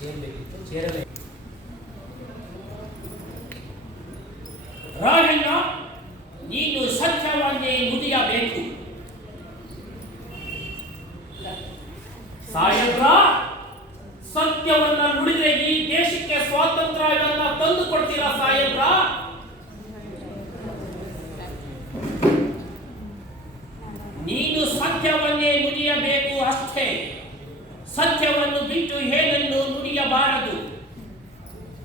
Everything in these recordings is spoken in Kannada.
ಸೇರ್ಬೇಕಿತ್ತು ಸೇರಲೇ ರಾಜಣ್ಣ, ನೀನು ಸತ್ಯವನ್ನೇ ನುಡಿಯಬೇಕು. ಸಾಹೇಬ್ರ, ಸತ್ಯವನ್ನ ನುಡಿದ್ರೆ ಈ ದೇಶಕ್ಕೆ ಸ್ವಾತಂತ್ರ್ಯವನ್ನ ತಂದು ಕೊಡ್ತೀರಾ ಸಾಹೇಬ್ರ? ನೀನು ಸತ್ಯವನ್ನೇ ನುಡಿಯಬೇಕು ಅಷ್ಟೇ. ಸತ್ಯವನ್ನು ಬಿಟ್ಟು ಏನನ್ನು ನುಡಿಯಬಾರದು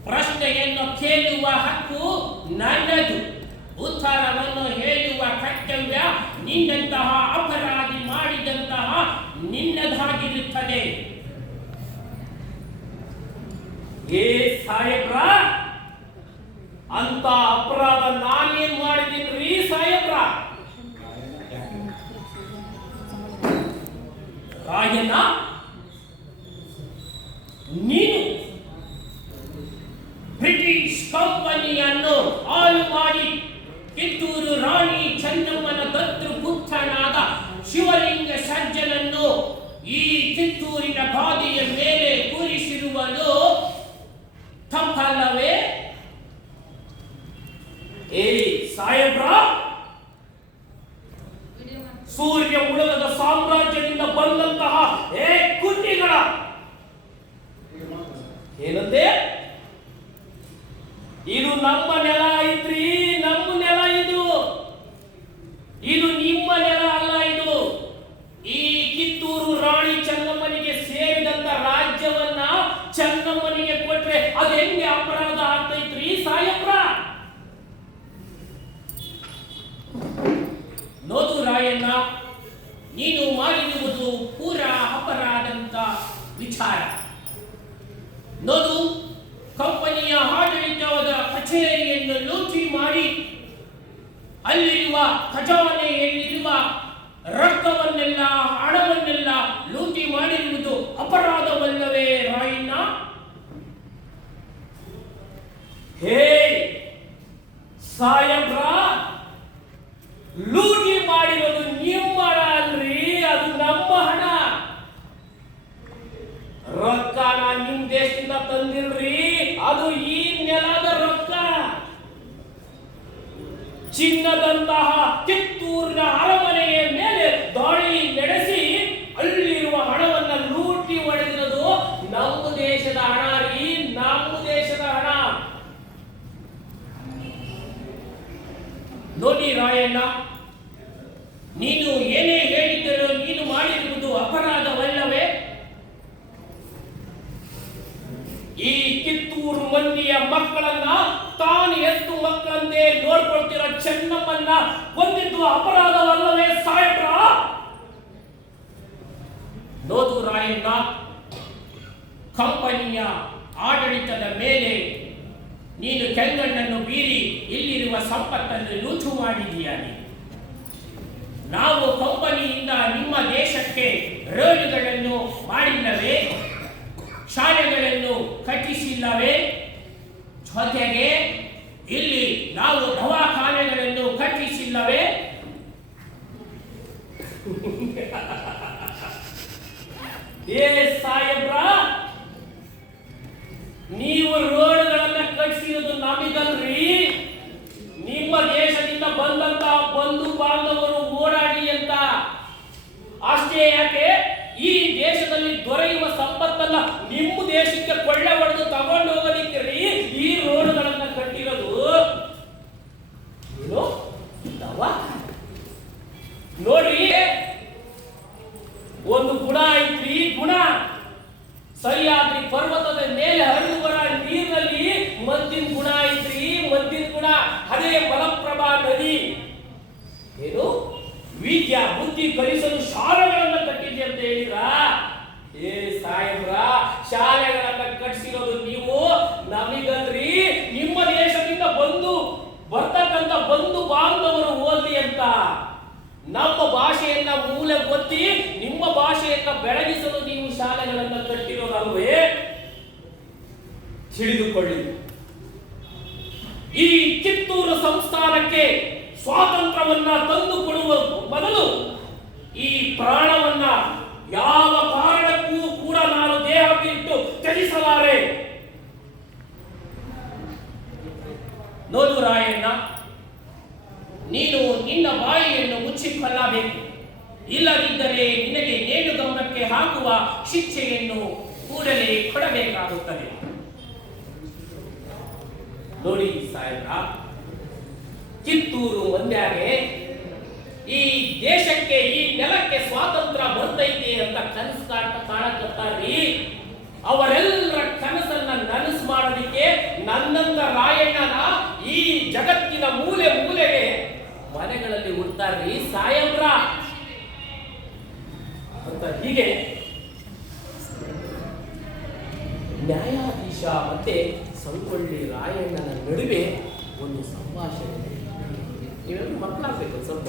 ಪ್ರಶ್ನೆಯನ್ನು ಕೇಳುವ ಹಕ್ಕು ನನ್ನದು. ಉತ್ತರವನ್ನು ಹೇಳುವ ಕರ್ತವ್ಯ ನಿನ್ನಂತಹ ಅಪರಾಧಿ ಮಾಡಿದಂತಹ ನಿನ್ನದಾಗಿರುತ್ತದೆ. ಏ ಸಾಹೇಬ್ರ ಅಂತ ಅಪರಾಧ ನಾನೇನ್ ಮಾಡಿದ್ರಿ ಸಾಹೇಬ್ರ? ರಾಯಣ್ಣ ನೀನು ಬ್ರಿಟಿಷ್ ಕಂಪನಿಯನ್ನು ಹಾಳು ಮಾಡಿ ಕಿತ್ತೂರು ರಾಣಿ ಚೆನ್ನಮ್ಮನ ದತ್ತು ಪುತ್ರನಾದ ಶಿವಲಿಂಗ ಸಜ್ಜನನ್ನು ಈ ಕಿತ್ತೂರಿನ ಗಾದಿಯ ಮೇಲೆ ಕೂರಿಸಿರುವುದು ತಪ್ಪಲ್ಲವೇ ಏ ಸಾಹೇಬ್ರ? ಸೂರ್ಯ ಉಳಗದ ಸಾಮ್ರಾಜ್ಯದಿಂದ ಬಂದಂತಹ ಏ ಕುಂಡಿಗಳ ಏನಂತೆ? ಇದು ನಮ್ಮ ನೆಲ ಐತ್ರಿ, ನಮ್ಮ ನೆಲ ಇದು. ಇದು ನಿಮ್ಮ ನೆಲ ಅಲ್ಲ ಇದು. ಈ ಕಿತ್ತೂರು ರಾಣಿ ಚೆನ್ನಮ್ಮನಿಗೆ ಸೇರಿದಂತ ರಾಜ್ಯವನ್ನ ಚೆನ್ನಮ್ಮನಿಗೆ ಕೊಟ್ರೆ ಅದು ಹೆಂಗೆ ಅಪರಾಧ ನೋಡು ಕಂಪನಿಯ ಆಡಳಿತವಾದ ಕಚೇರಿಯನ್ನು ಲೂಟಿ ಮಾಡಿ ಅಲ್ಲಿರುವ ಖಜಾನೆಯಲ್ಲಿರುವ ರಕ್ತವನ್ನೆಲ್ಲ ಹಣವನ್ನೆಲ್ಲ ಲೂಟಿ ಮಾಡಿರುವುದು ಅಪರಾಧವಲ್ಲವೇ ರಾಯಣ್ಣ ಹೇ ಸಾಯಬ್ರ ಲೂಟಿ ಮಾಡಿರೋದು ನಿಮ್ಮ ಹಣ ಅಲ್ರಿ ಅದು ನಮ್ಮ ಹಣ ರೊಕ್ಕನ ನಿಮ್ ದೇಶದಿಂದ ತಂದಿಲ್ರಿ ಅದು ಈ ನೆಲದ ರೊಕ್ಕ. ಚಿನ್ನದಂತಹ ಕಿತ್ತೂರಿನ ಅರಮನೆಯ ಮೇಲೆ ದಾಳಿ ನಡೆಸಿ ಅಲ್ಲಿರುವ ಹಣವನ್ನ ಲೂಟಿ ಒಡೆದಿರೋದು ನಮ್ಮ ದೇಶದ ಹಣ ರೀ, ನಮ್ಮ ದೇಶದ ಹಣ. ನೋಡಿ ರಾಯಣ್ಣ, ನೀನು ಏನೇ ಹೇಳಿದ್ದರೂ ನೀನು ಮಾಡಿರುವುದು ನೋಡ್ಕೊಳ್ತಿರೋ ಚೆನ್ನಮ್ಮನ್ನ ಕೊಂದಿದ್ದು ಅಪರಾಧವಲ್ಲವೇ ಸಾಹೇಬ್ರ? ನೋದು ರಾಯಣ್ಣ, ಕಂಪನಿಯ ಆಡಳಿತದ ಮೇಲೆ ನೀನು ಕೆಂಗಣ್ಣನ್ನು ಬೀರಿ ಇಲ್ಲಿರುವ ಸಂಪತ್ತನ್ನು ಲೂಚು ಮಾಡಿದೀಯಾ ನೀನು? ನಾವು ಕಂಪನಿಯಿಂದ ನಿಮ್ಮ ದೇಶಕ್ಕೆ ರೋಡ್ಗಳನ್ನು ಮಾಡಿಲ್ಲವೇ? ಶಾಲೆಗಳನ್ನು ಕಟ್ಟಿಸಿಲ್ಲವೇ? ಜೊತೆಗೆ ಇಲ್ಲಿ ನಾವು ದವಾಖಾನೆಗಳನ್ನು ಕಟ್ಟಿಸಿಲ್ಲವೇ ಏ ಸಾಹೇಬ್ರ, ನೀವು ರೋಡ್ಗಳನ್ನ ಕಟ್ಟಿಸಿರೋದು ನಮಗಲ್ರಿ? ನಿಮ್ಮ ದೇಶದಿಂದ ಬಂದಂತ ಬಂಧು ಬಾಂಧವರು ಓಡಾಡಿ ಅಂತ. ಅಷ್ಟೇ ಯಾಕೆ? ಈ ದೇಶದಲ್ಲಿ ದೊರೆಯುವ ಸಂಪತ್ತನ್ನ ನಿಮ್ಮ ದೇಶಕ್ಕೆ ಕೊಳ್ಳೆ ಹೊಡೆದು ತಗೊಂಡು ಹೋಗೋದಿಕ್ಕೆ ರೀ ಈ ರೋಡ್ಗಳನ್ನ ಕಟ್ಟಿರೋದು ಏನು ದವಾಖಾನೆ. ನೋಡ್ರಿ ಒಂದು ಗುಣ ಐತ್ರಿ ಗುಣ ಸಹ್ಯಾದ್ರಿ ಪರ್ವತದ ಮೇಲೆ ಹರಿದು ಬರ ನೀರಿನಲ್ಲಿ ಮದ್ದಿನ ಗುಣ ಐತ್ರಿ, ಮದ್ದಿನ ಗುಣ. ಅದೇ ಮಲಪ್ರಭಾ ನದಿ. ಏನು? ವಿದ್ಯಾ, ಬುದ್ಧಿ ಕಲಿಸಲು ಶಾಲೆಗಳನ್ನ ಕಟ್ಟಿದ್ದೆ ಅಂತ ಹೇಳಿದ್ರ? ಏ ಸಾಹೇಬ್ರ, ಶಾಲೆಗಳನ್ನ ಕಟ್ಟಿಸಿರೋದು ನೀವು? ನಮಗಲ್ರಿ, ನಿಮ್ಮ ದೇಶದಿಂದ ಬಂದು, ಬರ್ತಕ್ಕಂಥ ಬಂಧು ಬಾಂಧವರು ಓದಿ ಅಂತ. ನಮ್ಮ ಭಾಷೆಯನ್ನ ಮೂಲ ಗೊತ್ತಿ ನಿಮ್ಮ ಭಾಷೆಯನ್ನ ಬೆಳಗಿಸಲು ನೀವು ಶಾಲೆಗಳನ್ನು ಕಟ್ಟಿರೋದಲ್ವೇ ತಿಳಿದುಕೊಳ್ಳಿ. ಈ ಕಿತ್ತೂರು ಸಂಸ್ಥಾನಕ್ಕೆ ಸ್ವಾತಂತ್ರ್ಯವನ್ನ ತಂದು ಕೊಡುವ ಬದಲು ಈ ಪ್ರಾಣವನ್ನ ಯಾವ ಕಾರಣಕ್ಕೂ ಕೂಡ ನಾನು ದೇಹ ಬಿಟ್ಟು ತ್ಯಜಿಸಲಾರೆ. ನೋಡು ರಾಯಣ್ಣ, ನೀನು ನಿನ್ನ ಬಾಯಿಯನ್ನು ಮುಚ್ಚಿಕೊಳ್ಳಬೇಕು ಇಲ್ಲದಿದ್ದರೆ ನಿನಗೆ ಏನು ಗಮನಕ್ಕೆ ಹಾಕುವ ಶಿಕ್ಷೆಯನ್ನು ಕೂಡಲೇ ಕೊಡಬೇಕಾಗುತ್ತದೆ. ನೋಡಿ ಸಾಹೇಬ್ರ, ಕಿತ್ತೂರು ಒಂದ್ಯಾಗೆ ಈ ದೇಶಕ್ಕೆ, ಈ ನೆಲಕ್ಕೆ ಸ್ವಾತಂತ್ರ್ಯ ಬರ್ತೈತಿ ಅಂತ ಕನಸು ಕಾಣ ಕಾಣಕತ್ತಾರ್ರಿ. ಅವರೆಲ್ಲರ ಕನಸನ್ನ ನನಸು ಮಾಡೋದಿಕ್ಕೆ ನನ್ನಂದ ರಾಯಣ್ಣನ ಈ ಜಗತ್ತಿನ ಮೂಲೆ ಮೂಲೆಗೆ ಮನೆಗಳಲ್ಲಿ ಉಡ್ತಾರ್ರಿ ಸಾಯಂಬ್ರ ಅಂತ ಹೀಗೆ ನ್ಯಾಯಾಧೀಶ ಮತ್ತೆ ಸಂಗೊಳ್ಳಿ ರಾಯಣ್ಣನ ನಡುವೆ ಒಂದು ಸಂಭಾಷಣೆ ನೀವೆಲ್ಲರೂ ಮಕ್ಕಳಾಗಬೇಕು ಸ್ವಲ್ಪ